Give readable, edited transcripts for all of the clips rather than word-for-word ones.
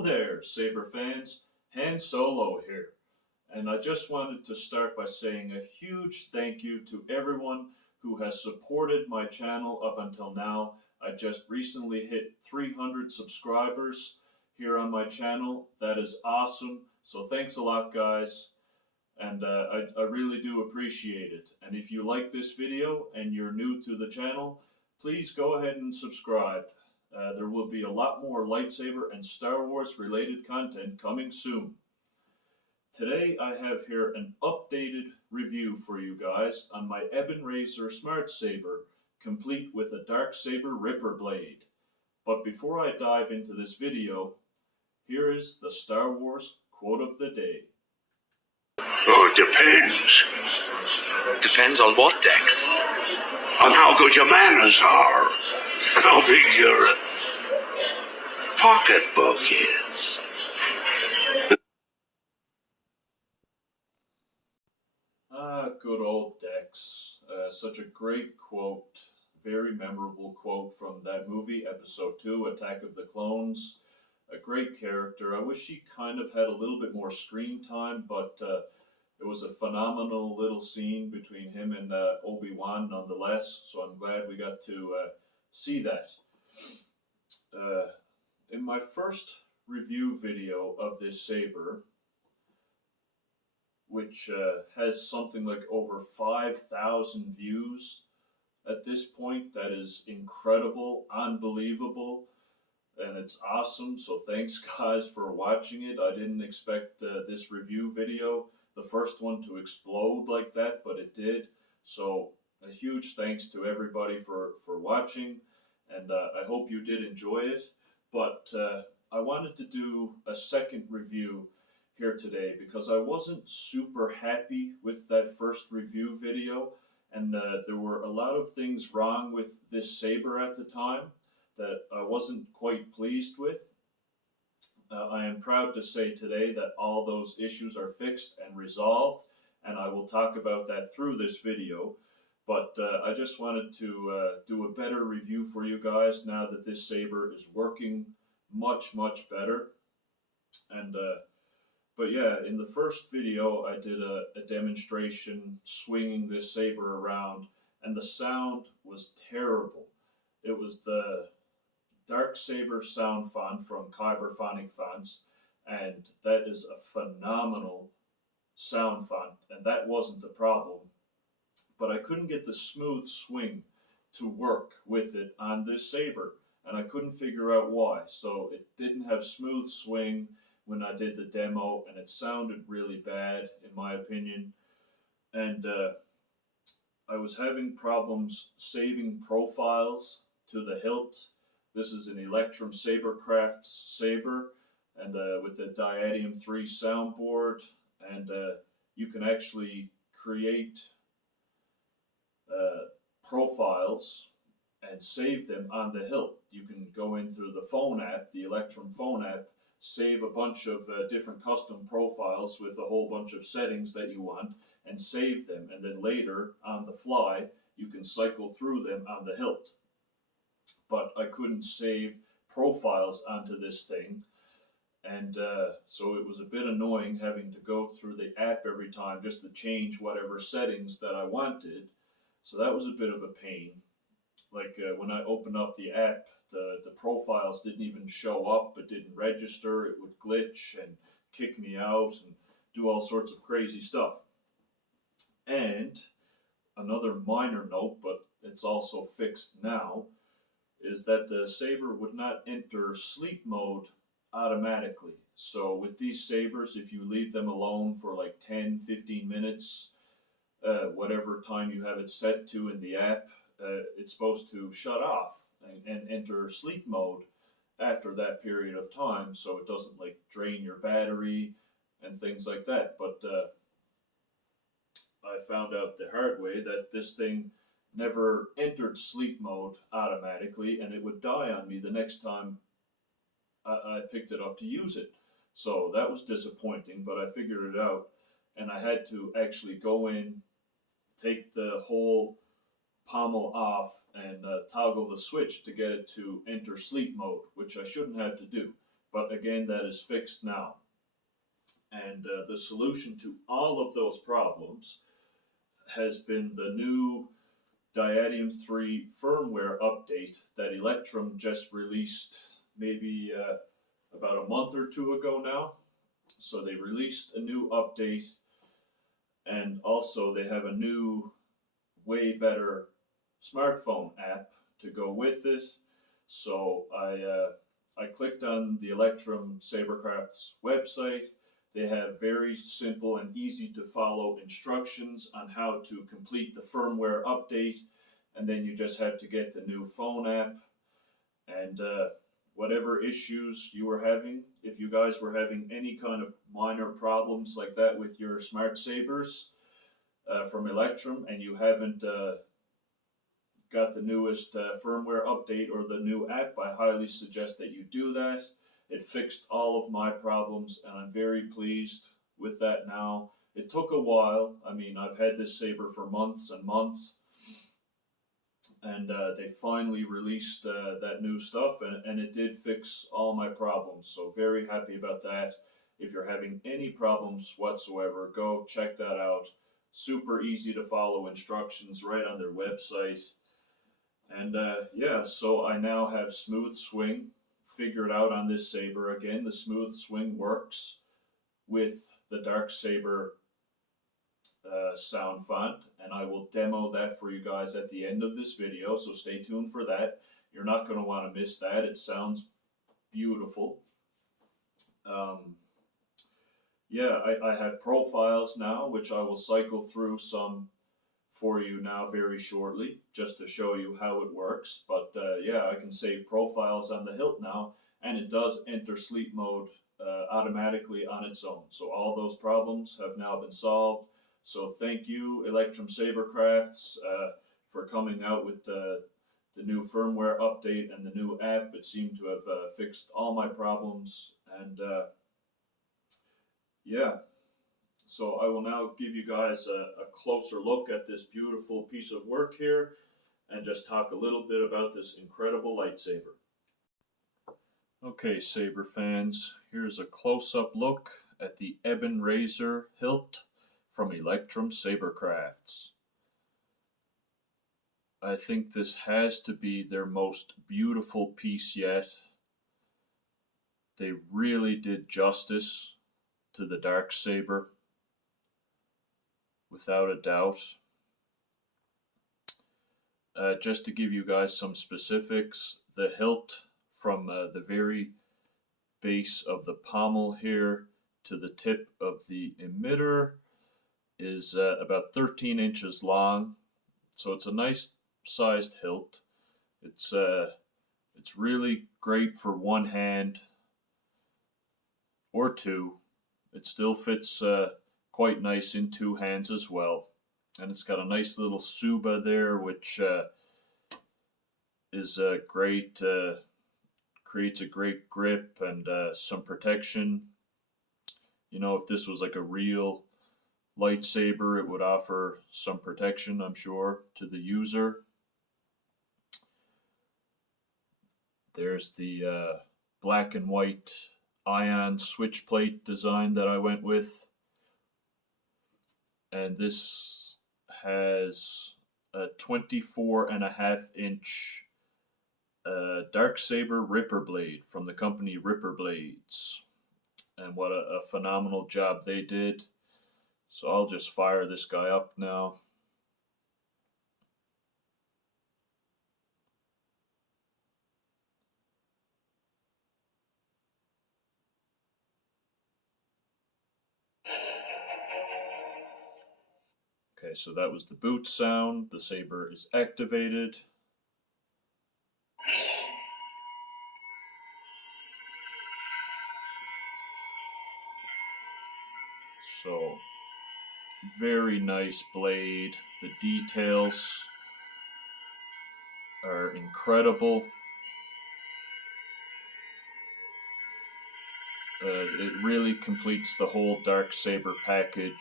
Hello there, Saber fans. Han Solo here. And I just wanted to start by saying a huge thank you to everyone who has supported my channel up until now. I just recently hit 300 subscribers here on my channel. That is awesome. So thanks a lot, guys. And I really do appreciate it. And if you like this video and you're new to the channel, please go ahead and subscribe. There will be a lot more lightsaber and Star Wars related content coming soon. Today I have here an updated review for you guys on my Ebon Razor Smart Saber, complete with a dark saber ripper blade. But before I dive into this video, here is the Star Wars quote of the day. Oh, it depends. Depends on what, Dex? On how good your manners are. How big your pocketbook is. Good old Dex. Such a great quote. Very memorable quote from that movie, Episode 2, Attack of the Clones. A great character. I wish he kind of had a little bit more screen time, but it was a phenomenal little scene between him and Obi-Wan nonetheless, so I'm glad we got to see that. In my first review video of this saber, which has something like over 5,000 views at this point, that is incredible, unbelievable, and it's awesome, so thanks guys for watching it. I didn't expect this review video, the first one, to explode like that, but it did. So a huge thanks to everybody for watching, and I hope you did enjoy it. But I wanted to do a second review here today because I wasn't super happy with that first review video, and there were a lot of things wrong with this saber at the time that I wasn't quite pleased with. I am proud to say today that all those issues are fixed and resolved, and I will talk about that through this video. But I just wanted to do a better review for you guys now that this saber is working much better. And but yeah, in the first video I did a demonstration swinging this saber around, and the sound was terrible. It was the Dark Saber sound font from Kyberphonic Fonts, and that is a phenomenal sound font, and that wasn't the problem. But I couldn't get the smooth swing to work with it on this saber, and I couldn't figure out why. So it didn't have smooth swing when I did the demo, and it sounded really bad in my opinion. And I was having problems saving profiles to the hilt. This is an Electrum Sabercrafts saber, and with the Diatium3 Soundboard, and you can actually create profiles and save them on the hilt. You can go in through the phone app, the Electrum phone app, save a bunch of different custom profiles with a whole bunch of settings that you want, and save them, and then later on the fly you can cycle through them on the hilt. But I couldn't save profiles onto this thing, and so it was a bit annoying having to go through the app every time just to change whatever settings that I wanted. So that was a bit of a pain. Like when I opened up the app, the profiles didn't even show up, it didn't register, it would glitch and kick me out and do all sorts of crazy stuff. And another minor note, but it's also fixed now, is that the saber would not enter sleep mode automatically. So with these sabers, if you leave them alone for like 10-15 minutes, whatever time you have it set to in the app, it's supposed to shut off and enter sleep mode after that period of time, so it doesn't like drain your battery and things like that. But I found out the hard way that this thing never entered sleep mode automatically, and it would die on me the next time I picked it up to use it. So that was disappointing, but I figured it out, and I had to actually go in, take the whole pommel off, and toggle the switch to get it to enter sleep mode, which I shouldn't have to do. But again, that is fixed now. And the solution to all of those problems has been the new Diatium3 firmware update that Electrum just released maybe about a month or two ago now. So they released a new update, and also they have a new, way better smartphone app to go with it. So I clicked on the Electrum Sabercrafts website. They have very simple and easy to follow instructions on how to complete the firmware update, and then you just have to get the new phone app. And whatever issues you were having, if you guys were having any kind of minor problems like that with your smart sabers from Electrum, and you haven't got the newest firmware update or the new app, I highly suggest that you do that. It fixed all of my problems, and I'm very pleased with that now. It took a while. I mean, I've had this saber for months and months, and they finally released that new stuff, and it did fix all my problems. So very happy about that. If you're having any problems whatsoever, go check that out. Super easy to follow instructions right on their website. And yeah, so I now have smooth swing figured out on this saber. Again, the smooth swing works with the Dark Saber sound font, and I will demo that for you guys at the end of this video, so stay tuned for that. You're not going to want to miss that. It sounds beautiful. Yeah, I have profiles now, which I will cycle through some for you now very shortly, just to show you how it works. But yeah, I can save profiles on the hilt now, and it does enter sleep mode automatically on its own. So all those problems have now been solved. So thank you, Electrum Sabercrafts, for coming out with the new firmware update and the new app. It seemed to have fixed all my problems, and yeah. So I will now give you guys a closer look at this beautiful piece of work here, and just talk a little bit about this incredible lightsaber. Okay, saber fans, here's a close-up look at the Ebon razor hilt from Electrum Sabercrafts. I think this has to be their most beautiful piece yet. They really did justice to the dark saber, without a doubt. Just to give you guys some specifics, the hilt from the very base of the pommel here to the tip of the emitter is about 13 inches long, so it's a nice sized hilt. It's really great for one hand or two. It still fits quite nice in two hands as well, and it's got a nice little suba there, which is great. Creates a great grip and some protection. You know, if this was like a real lightsaber, it would offer some protection, I'm sure, to the user. There's the black and white ion switch plate design that I went with. And this has a 24.5-inch Dark Saber Ripper blade from the company Ripper Blades. And what a phenomenal job they did. So I'll just fire this guy up now. Okay, so that was the boot sound. The saber is activated. So, very nice blade. The details are incredible. It really completes the whole Dark Saber package.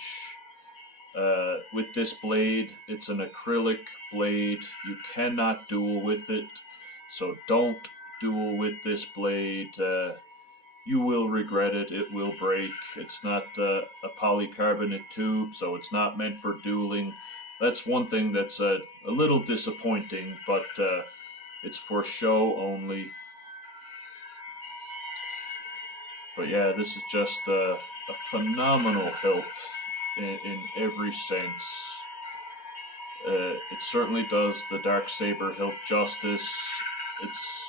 With this blade, it's an acrylic blade. You cannot duel with it, so don't duel with this blade. you will regret it. It will break. It's not a polycarbonate tube, so it's not meant for dueling. That's one thing that's a little disappointing, but it's for show only. But yeah, this is just a phenomenal hilt in every sense. It certainly does the dark saber hilt justice. It's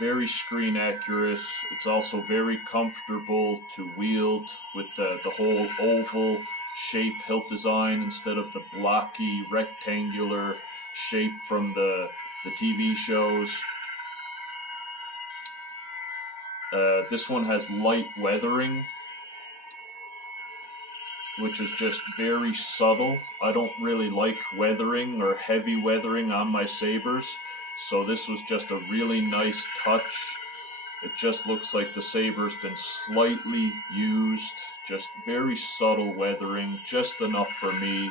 very screen accurate. It's also very comfortable to wield with the whole oval shape hilt design instead of the blocky rectangular shape from the TV shows. This one has light weathering, which is just very subtle. I don't really like weathering or heavy weathering on my sabers, so this was just a really nice touch. It just looks like the saber's been slightly used, just very subtle weathering, just enough for me.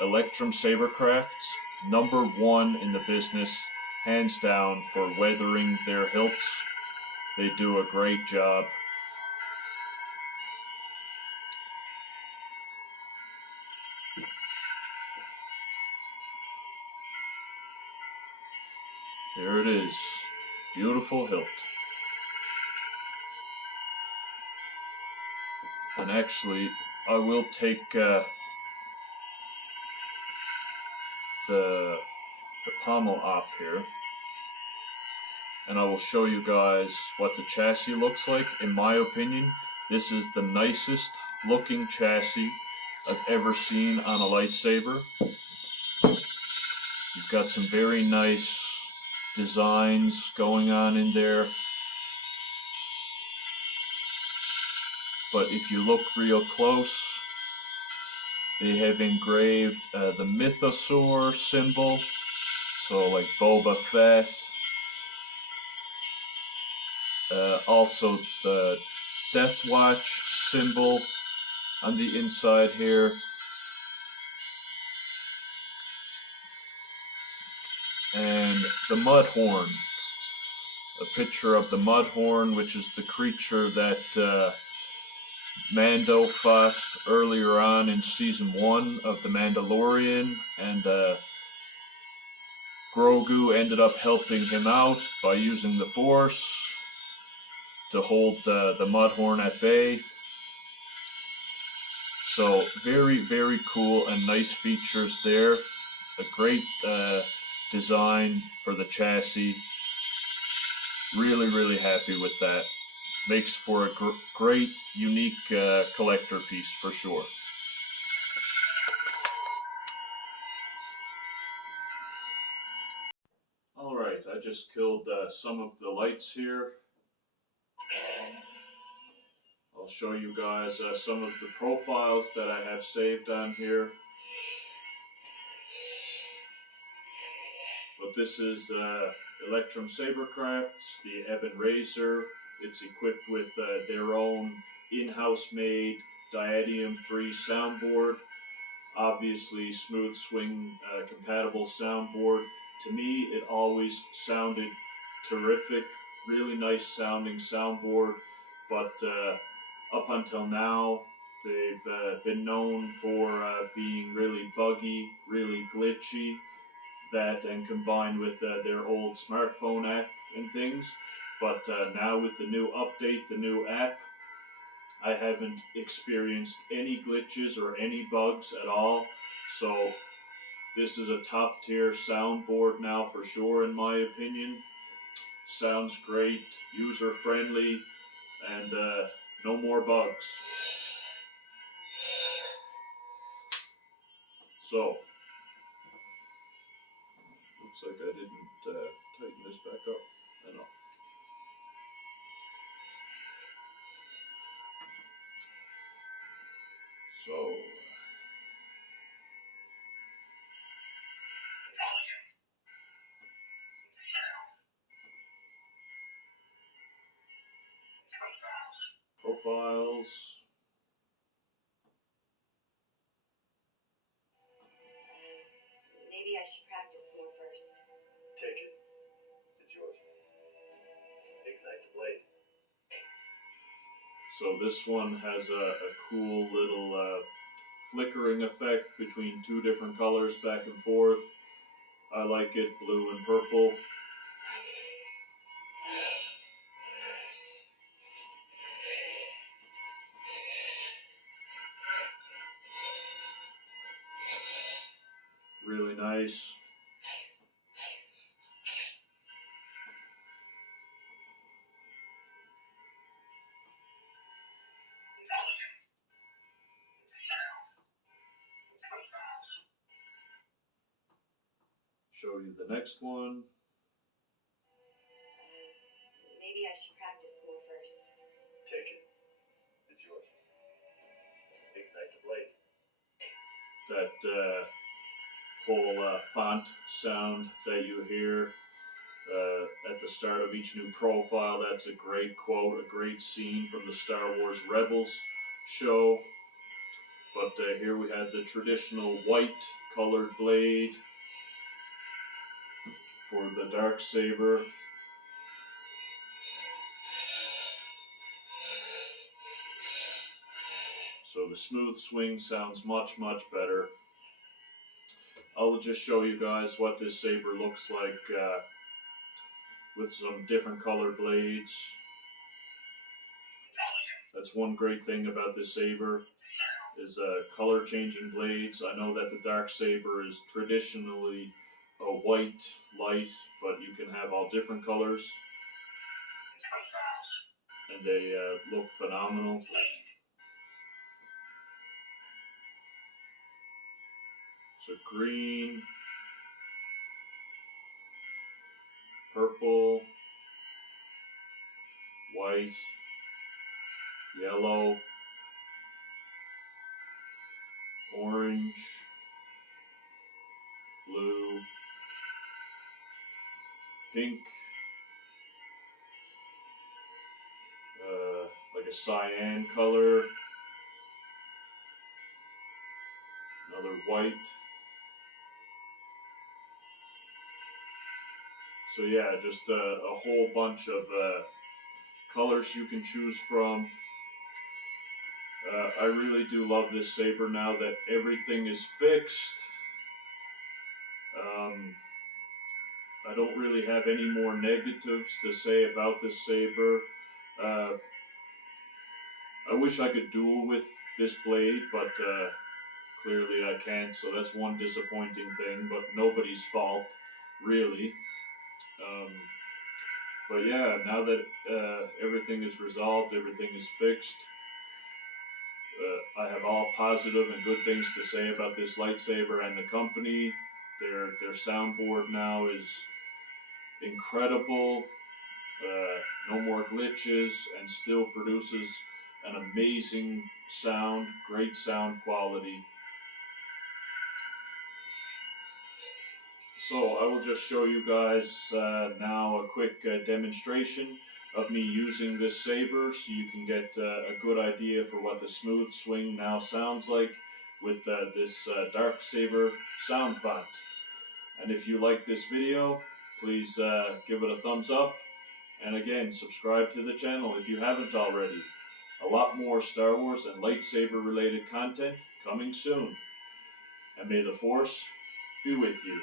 Electrum Sabercrafts, #1 in the business, hands down, for weathering their hilts. They do a great job. There it is. Beautiful hilt. And actually, I will take the pommel off here, and I will show you guys what the chassis looks like. In my opinion, this is the nicest looking chassis I've ever seen on a lightsaber. You've got some very nice designs going on in there. But if you look real close, they have engraved the Mythosaur symbol, so like Boba Fett. Also the Death Watch symbol on the inside here. And the Mudhorn, a picture of the Mudhorn, which is the creature that Mando fought earlier on in Season 1 of The Mandalorian, and Grogu ended up helping him out by using the Force to hold the Mudhorn at bay. So very, very cool and nice features there. A great design for the chassis. Really, really happy with that. Makes for a great, unique collector piece for sure. Alright, I just killed some of the lights here. I'll show you guys some of the profiles that I have saved on here. But this is Electrum Sabercrafts, the Ebon Razor. It's equipped with their own in-house made Diatium3 soundboard. Obviously smooth swing compatible soundboard. To me, it always sounded terrific. Really nice sounding soundboard. But up until now, they've been known for being really buggy, really glitchy. That and combined with their old smartphone app and things. But now with the new update, the new app, I haven't experienced any glitches or any bugs at all. So this is a top tier soundboard now for sure, in my opinion. Sounds great, user friendly, and no more bugs. So looks like I didn't tighten this back up enough. So profiles. Maybe I should practice more first. Take it. It's yours. Ignite the blade. So this one has a cool little flickering effect between two different colors back and forth. I like it, blue and purple. Really nice. Show you the next one. Maybe I should practice more first. Take it. It's yours. Ignite the blade. That whole font sound that you hear at the start of each new profile, that's a great quote, a great scene from the Star Wars Rebels show. But here we had the traditional white colored blade for the dark saber. So the smooth swing sounds much, much better. I will just show you guys what this saber looks like with some different colored blades. That's one great thing about this saber, is color changing blades. I know that the dark saber is traditionally a white light, but you can have all different colors, and they look phenomenal. So green, purple, white, yellow, orange, blue, pink, like a cyan color, another white. So yeah, just a whole bunch of colors you can choose from. I really do love this saber now that everything is fixed. I don't really have any more negatives to say about this saber. I wish I could duel with this blade, but clearly I can't, so that's one disappointing thing, but nobody's fault, really. But yeah, now that everything is resolved, everything is fixed, I have all positive and good things to say about this lightsaber and the company. Their soundboard now is incredible. No more glitches, and still produces an amazing sound, great sound quality. So I will just show you guys now a quick demonstration of me using this saber, so you can get a good idea for what the smooth swing now sounds like with this dark saber sound font. And if you like this video, please give it a thumbs up, and again, subscribe to the channel if you haven't already. A lot more Star Wars and lightsaber related content coming soon. And may the Force be with you.